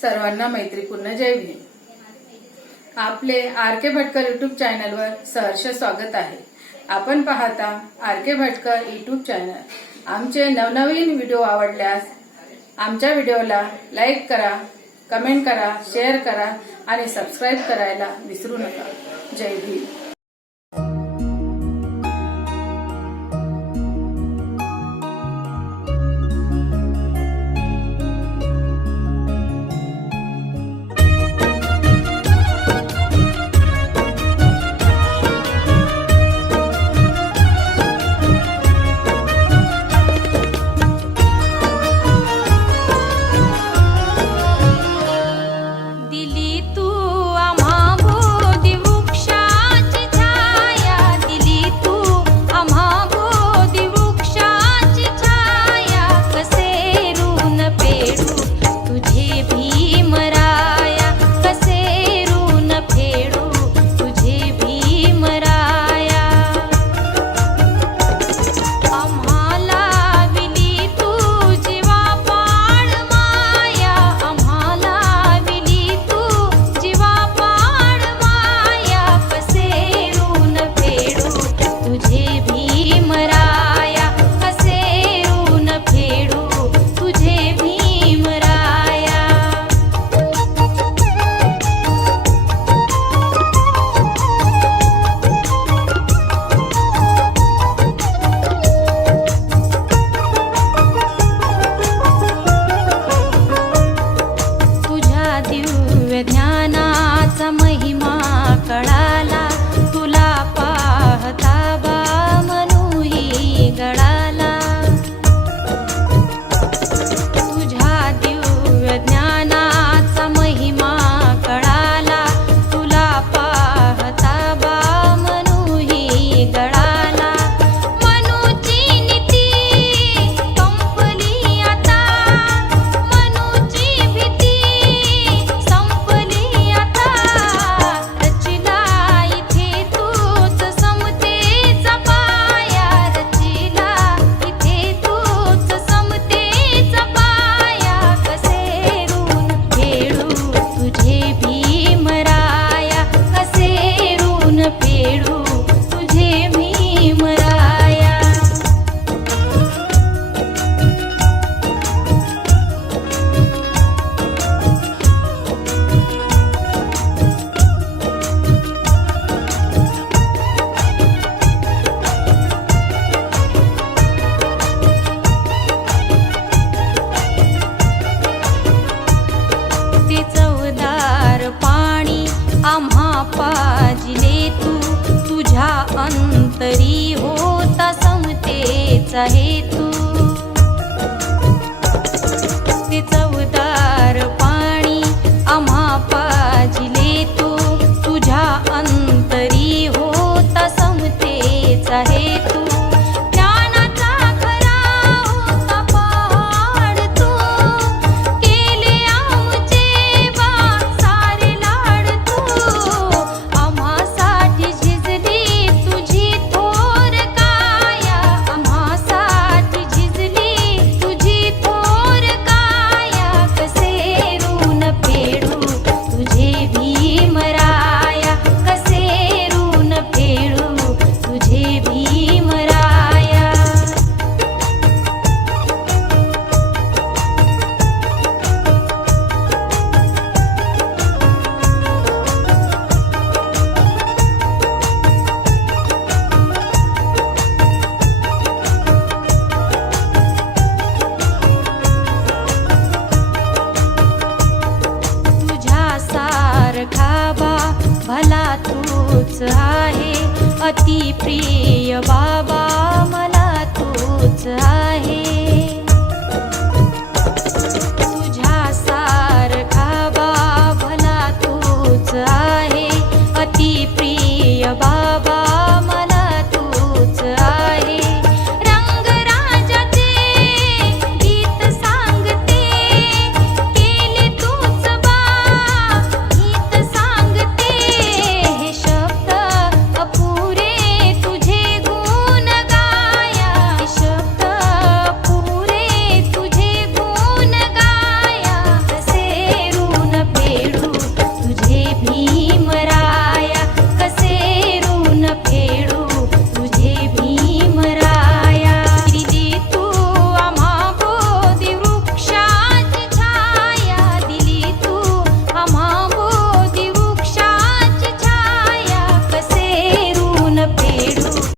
सर्वांना मैत्रीपूर्ण जय भीम। आपले आर.के. भटकर यूट्यूब चॅनलवर सहर्ष स्वागत आहे। आपण पाहता आर.के. Bhatkar YouTube channel. आमचे नवनवीन व्हिडिओ आवडल्यास आमच्या व्हिडिओला लाईक करा, कमेंट करा, शेअर करा आणि सबस्क्राईब करायला विसरू नका। जय भीम। ज्ञानाचा महिमा कळाला, तुला पाहता बा मनुही गळाला। तुझ्या दिव्य ज्ञानाचा महिमा कळाला, तुला पाहता बा मनुही गळाला। मनुची नीती कंपली आता, मनुची भीती पाजिले तू, तुझ्या अंतरी होता समतेचा हेतू। ते चवदार पाणी आम्हा पाजिले तू, तुझ्या अंतरी होता समतेचा हेतू। भला तूच आहे, अति प्रिय बाबा मला तूच आहे।